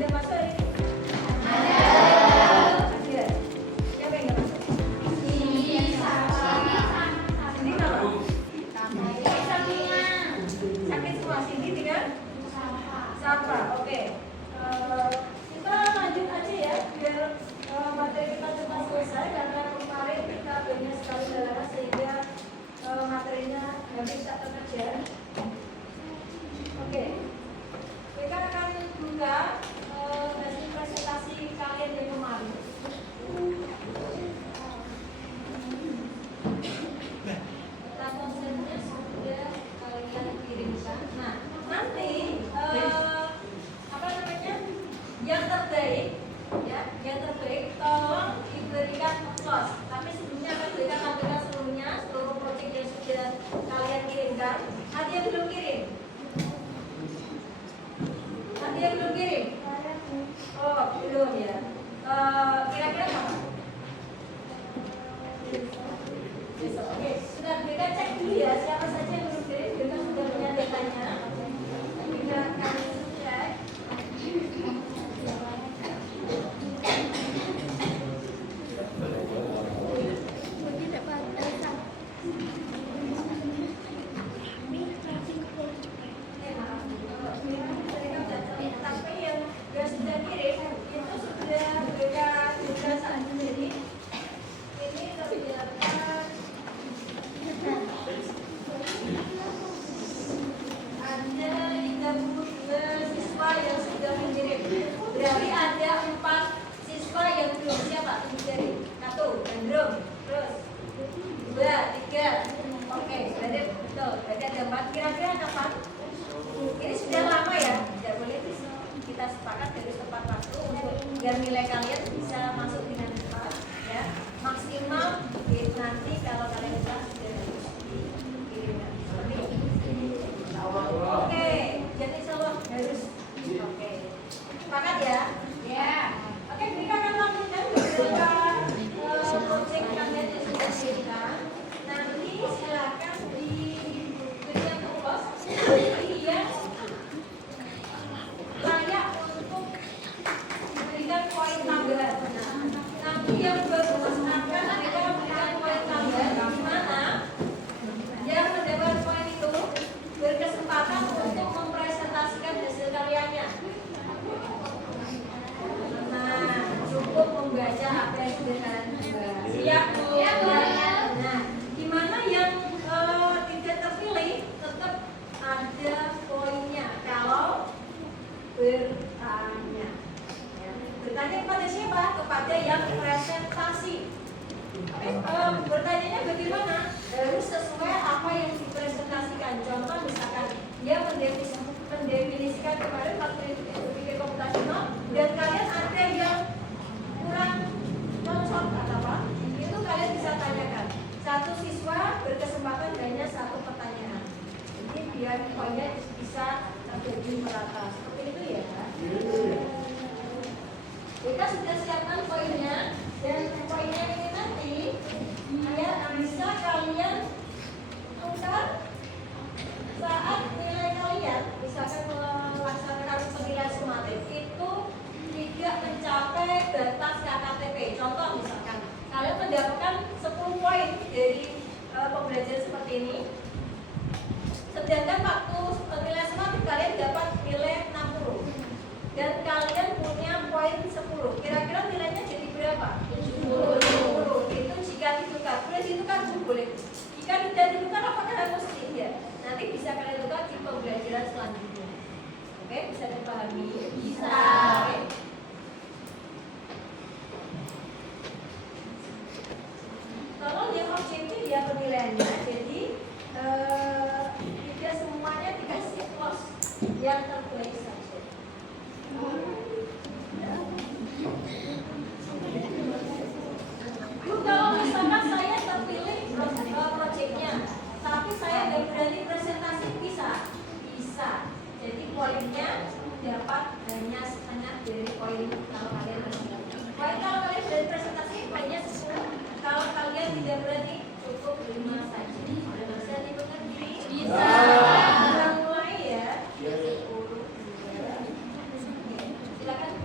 tidak masuk hari ini? Silakan.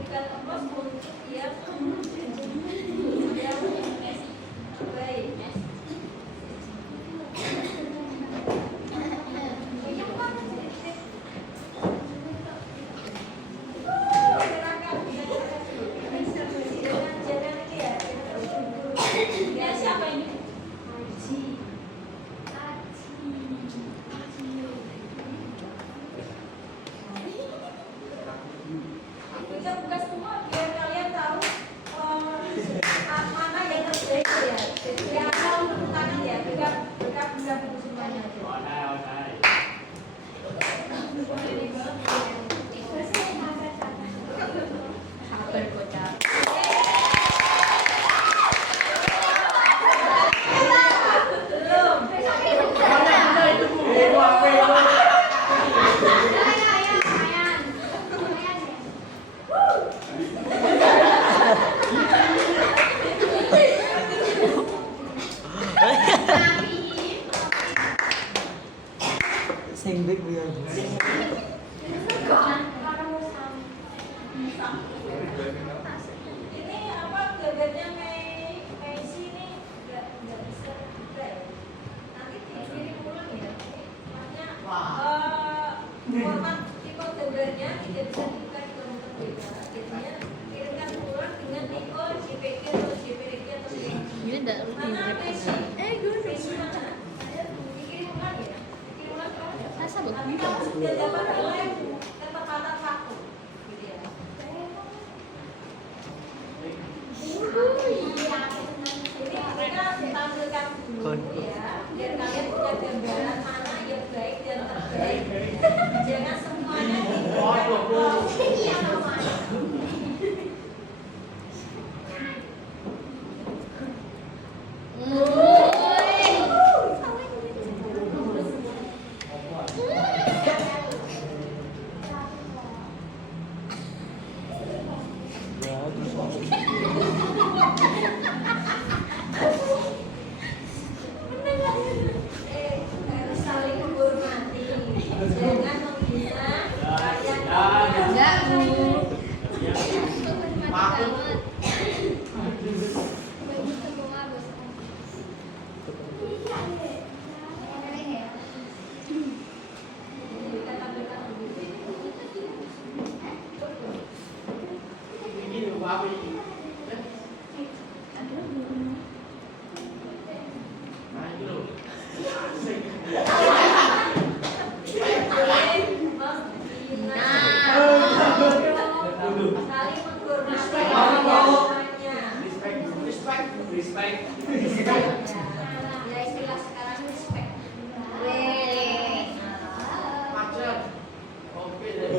Ini apa gambarnya Messi ini nggak bisa juga ya. Nanti dikirim ulang ya. Makanya format tipe gambarnya tidak bisa dibuka di komputer beda. Jadinya kirimkan ulang dengan tipe JPG atau JPG atau Ini enggak mana Messi? gue Messi mana? Ada dikirim ulang ya. Dikirim ulang kalau rasa buat nanti kamu sudah dapat nilai ketepatan waktu. Gitu ya. Ini kita tampilkan dulu ya, biar kalian punya gambaran mana yang baik dan terbaik. Jangan semuanya diberikan sama. Harus saling menghormati, jangan menghina rakyat. enggak Bu. Kita tampilkan dulu. Saling menghormati Respect. ya istilah sekarang respect. Macet. Oke deh.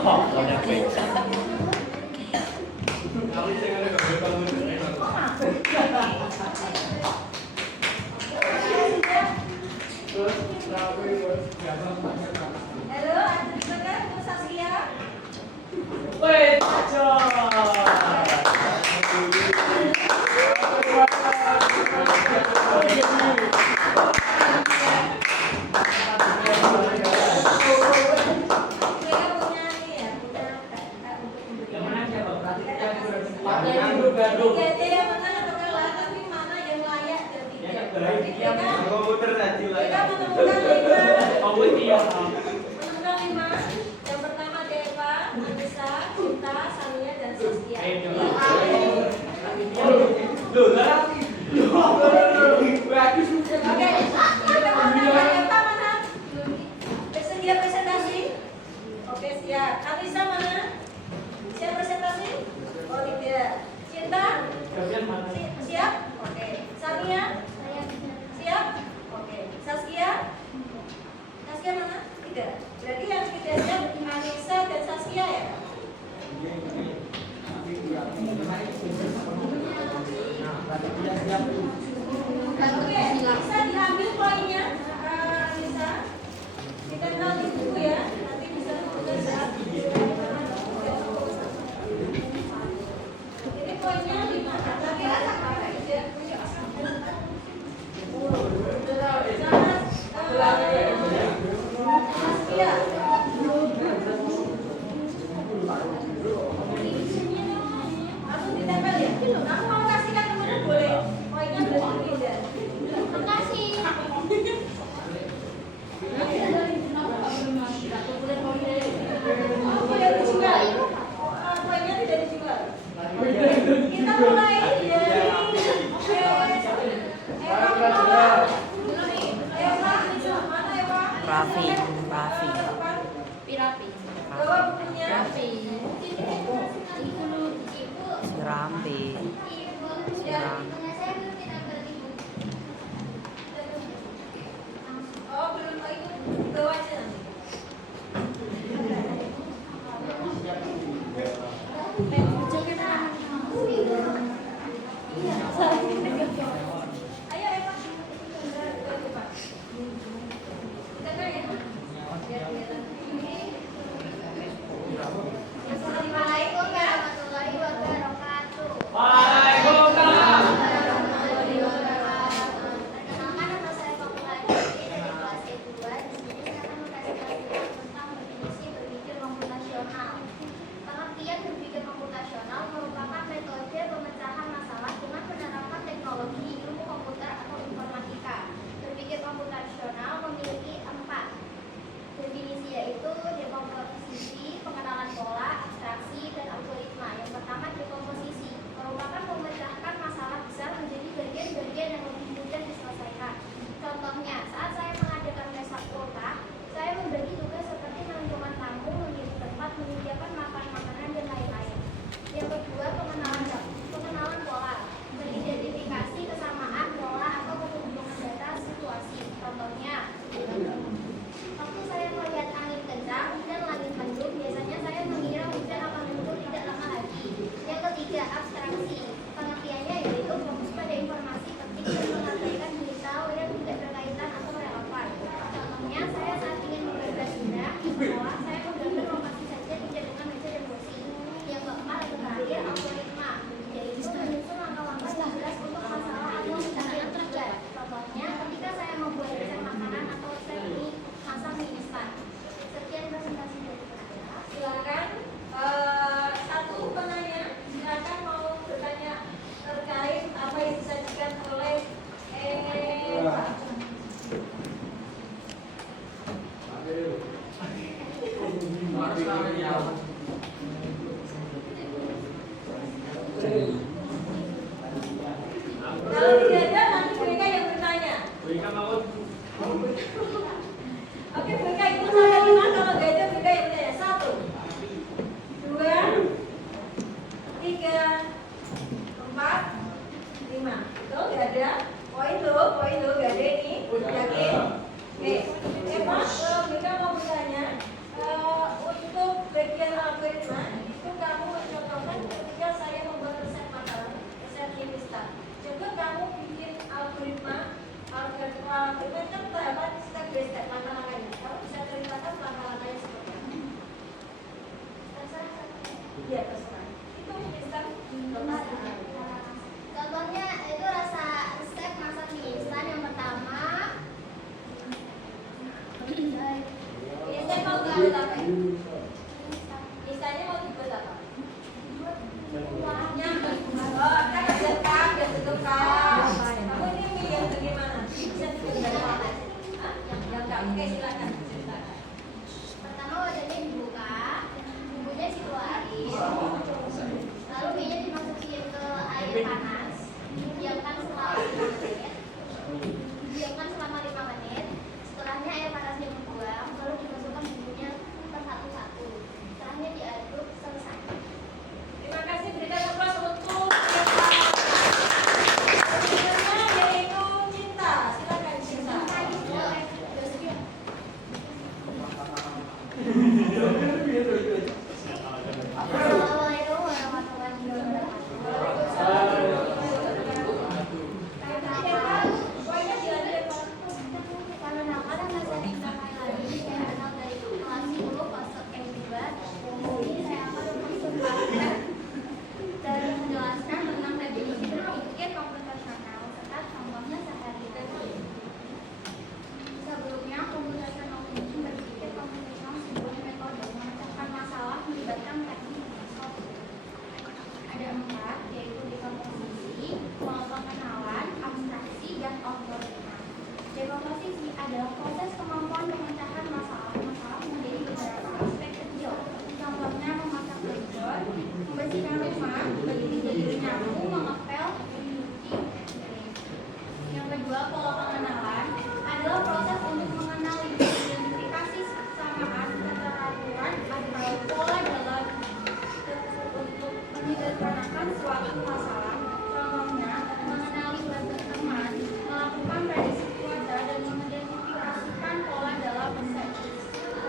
Halo, ada di mana Bu Saskia? Wait, Yang pertama Deva, Anissa, Cinta, Sania, dan Saskia. Oke, kita mau nanya Deva mana? Bersedia presentasi? Oke, siap. Anissa mana? Siap presentasi? Oh tidak. Cinta? Siap? Oke. Sania? Siap? Oke. Saskia? Saskia mana? Tidak. Berarti yang tidak siap Anissa dan Saskia ya? Oke, bisa diambil poinnya, Anissa. Kita tahu di buku ya. Nanti bisa tulis ya. Ini poinnya 5. Lagi Saskia. Aku ditempel ya? Aku mau kasihkan teman boleh. Poinnya boleh tidak? Makasih. Oh, boleh dijual. Poinnya tidak dijual. Kita mulai dari Raffi. Bawa bukunya. Sirambi. Oh, belum itu. Bawa aja nanti. Ayo Eva. Dengar ya. Assalamualaikum warahmatullahi wabarakatuh. Waalaikumsalam. Perkenalkan, nama saya Fakultas dari kelas E2. Di sini saya akan kasih tahu tentang definisi berpikir komputasional. Pengertian berpikir komputasional merupakan metode pemecahan masalah dengan penerapan teknologi ilmu komputer atau informatika. Berpikir komputasional memiliki 4 definisi, yaitu dekomposisi, pengenalan pola, abstraksi, dan algoritma. Yang pertama, dekomposisi merupakan memecahkan masalah besar menjadi bagian-bagian yang lebih mudah diselesaikan. Contohnya, saat saya mengadakan pesak ultah, saya membagi tugas seperti menentukan tamu, mengirim tempat, menyediakan makan makanan, dan lain-lain. Yang kedua, pengenalan pola, mengidentifikasi kesamaan pola atau hubungan data situasi. Contohnya, waktu saya melihat angin kencang dan langit mendung, biasanya saya mengira hujan akan menurun tidak lama lagi. Yang ketiga, abstraksi. Pengertiannya yaitu fokus pada informasi penting dan mengabaikan detail yang tidak berkaitan atau relevan. Contohnya, saya saat ingin menggambar benda di sekolah, saya menggambar lokasi saja tidak dengan meja dan kursi. Yang keempat atau terakhir, algoritma, yaitu menyusun langkah-langkah yang jelas untuk masalah atau pencarian tujuan. Contohnya, ketika saya membuat resep makanan atau resep mie masak mie instan. Sekian presentasi dari saya. Silakan satu penanya, silakan mau bertanya terkait apa yang disajikan oleh Eva. Kalau tidak ada, nanti mereka yang bertanya. Oke, mereka itu saya 5, kalau nggak ada mereka yang bertanya. 1, 2, 3, 4, 5. Betul, nggak ada. Poin lo, nggak ada ini. Yakin? Oke, Eva, kalau mereka mau bertanya, untuk bagian Iya terserah. Itu instan. Contohnya itu rasa resep masak mie instan yang pertama. Instan mau dibuat apa? Instannya mau dibuat apa? Nyampe. Oh, kan ada kap, ada tutup kap. Kamu ini mie yang bagaimana? Bisa dibuat dari apa? Hah? Yang kap. Oke, silakan. Pertama wadahnya dibuka, bumbunya dikeluarin, lalu minyak dimasukin ke air panas, didiamkan selama 5 menit. Setelahnya air panasnya dibuang, lalu dimasukkan bumbunya satu-satu. Setelahnya diaduk selesai. Terima kasih, berikan aplaus untuk Selanjutnya yaitu Cinta. Silakan Cinta. Assalamualaikum warahmatullahi Perkenalkan, nama saya Cinta Kailani. Saya asal dari kelas 10 fase M2. Di sini saya akan memperkenalkan dan menjelaskan tentang definisi berpikir komputasional serta contohnya sehari-hari. Sebelumnya, computational thinking berpikir komputasional sebuah metode memecahkan masalah melibatkan teknik dan software. Ada 4, yaitu dekomposisi, pengenalan, abstraksi, dan algoritma. Dekomposisi adalah proses kemampuan memecahkan masalah menjadi beberapa aspek kecil. Contohnya memasak burger, membersihkan rumah, jadi menyapu, mengepel, mencuci, yang kedua, pola pengenalan adalah proses untuk mengenali identifikasi kesamaan keteraturan atau pola dalam untuk menyederhanakan suatu masalah. Contohnya, mengenali wajah teman, melakukan prediksi cuaca, dan mengidentifikasikan pola dalam persepsi.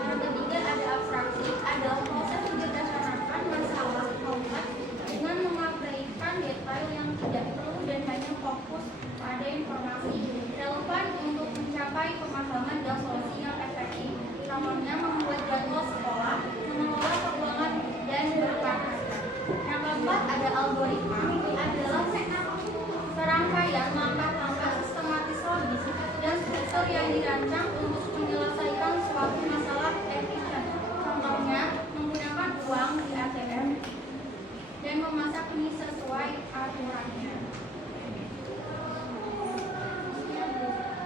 Yang ketiga ada abstraksi, adalah proses menyederhanakan masalah kompleks dengan mengabaikan detail yang tidak perlu dan hanya fokus pada informasi relevan untuk mencapai pemahaman dan solusi yang efektif. Contohnya membuat jadwal sekolah, mengelola keuangan, dan berpartisipasi. Yang keempat ada algoritma, adalah serangkaian langkah-langkah sistematis logis dan struktur yang dirancang untuk menyelesaikan suatu masalah efisien. Contohnya menggunakan uang di ATM dan memasak mie sesuai aturannya.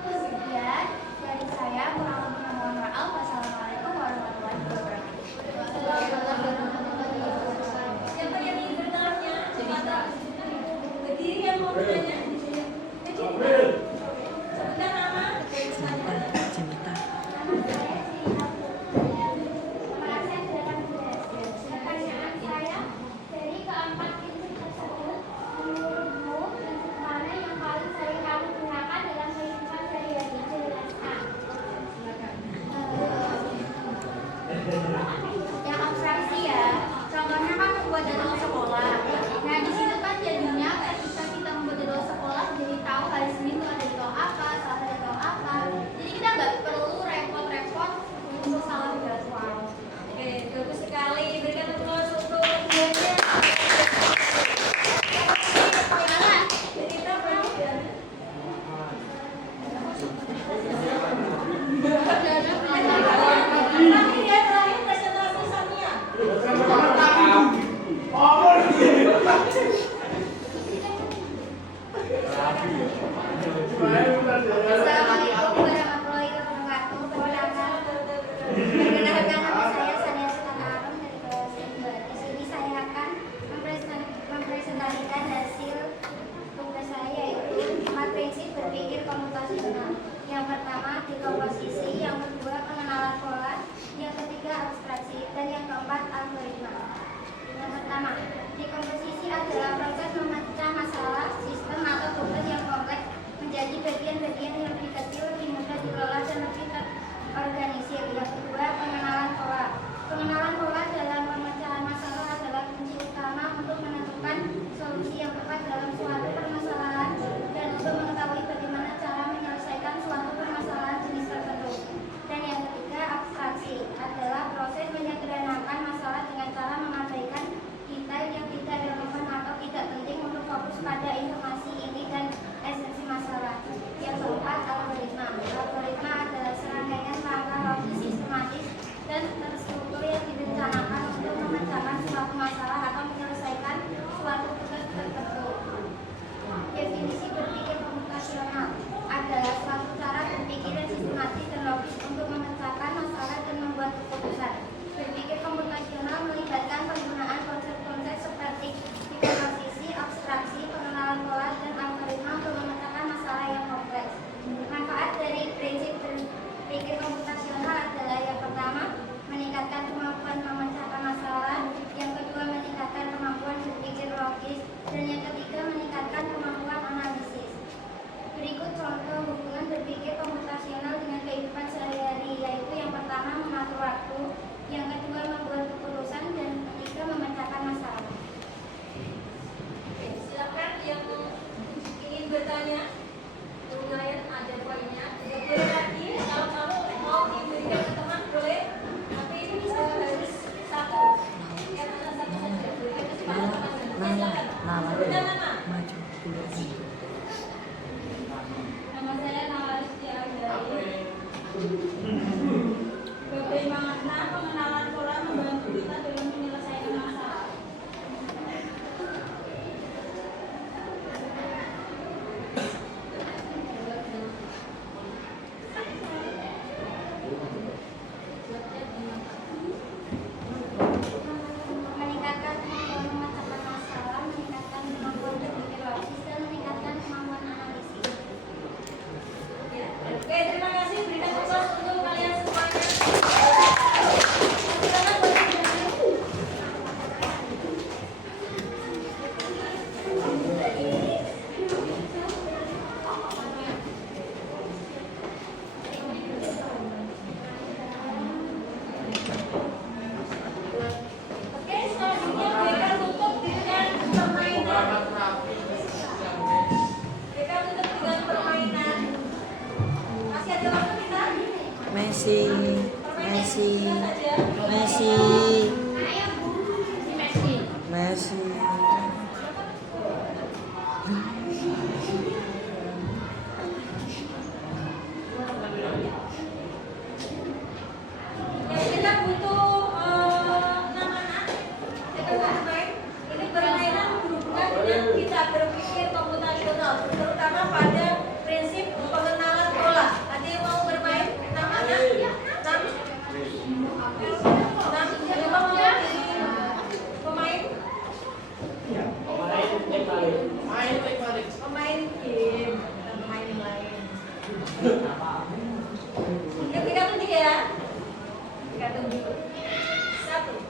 Sekian dari saya, kurang lebihnya mohon maaf. Wassalamualaikum warahmatullahi wabarakatuh. Siapa yang ingin bertanya? Cepat. Berdiri yang mau bertanya. Sebentar nama dan pertanyaan. Cinta. Pertanyaan saya, dari keempat prinsip tersebut, menurutmu prinsip mana yang paling sering kamu gunakan dalam kehidupan sehari-hari? Jelaskan. Yang abstraksi ya, contohnya kan membuat jadwal sekolah. Nah di situ kan jadinya ketika kita membuat jadwal sekolah jadi tahu hari Senin itu ada jadwal apa, Selasa ada jadwal apa. Jadi kita nggak perlu repot-repot untuk salah jadwal. Oke, bagus sekali. Berikan aplaus untuk keduanya. Cerita perhatian. Terakhir presentasi Sania. Oh,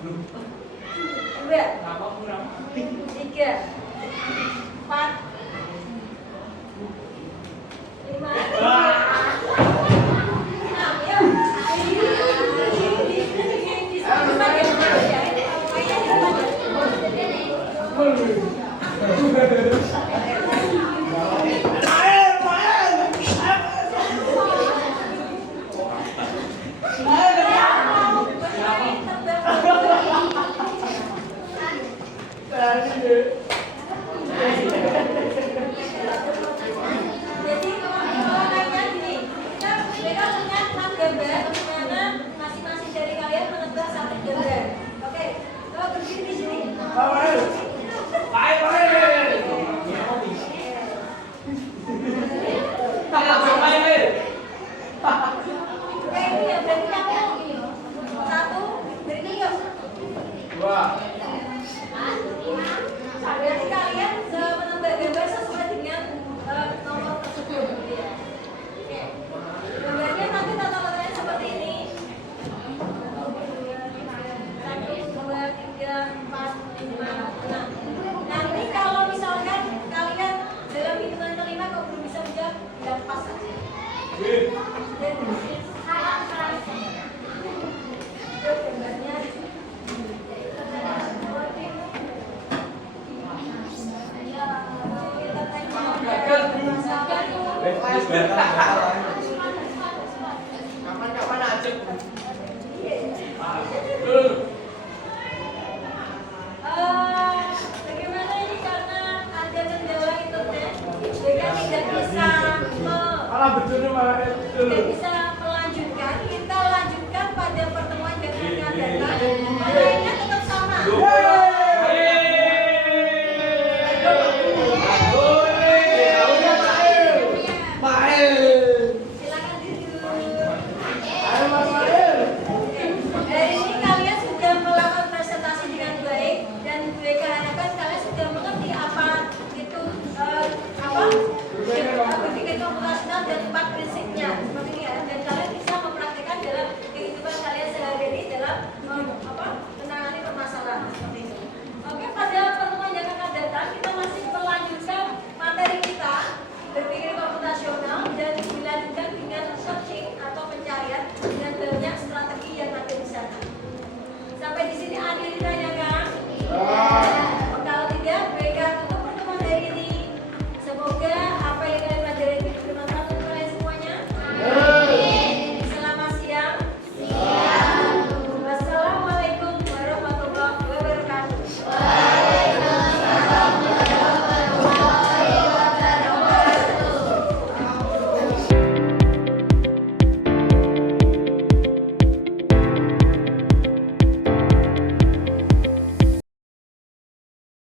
2, 3, 4, 5, 6, ya. Jadi kalau nanya gini, mereka punya 6 gambar, dimana masing-masing dari kalian menebak satu gambar. Oke, kalau berdiri di sini. Oke, ini ya berarti kamu 1, berarti yuk. 2. Berarti kalian menebak gambar sesuai dengan nomor tersebut. Oke, gambarnya nanti tata letaknya seperti ini. 1, 2, 3, 4, 5, 6. Nanti kalau misalkan kalian dalam hitungan kelima kau belum bisa menjawab, bilang pas saja. Dan gambarnya Kapan-kapan aja. bagaimana ini karena ada kendala internet, mereka tidak bisa tidak bisa melanjutkan. Kita lanjutkan pada pertemuan yang akan datang. Nilainya tetap sama. Silakan duduk. Hari ini kalian sudah melakukan presentasi dengan baik dan mereka harapkan kalian sudah mengerti apa itu berpikir komputasional dan 4 prinsipnya seperti ini ya, dan kalian bisa mempraktikkan dalam kehidupan kalian sehari-hari dalam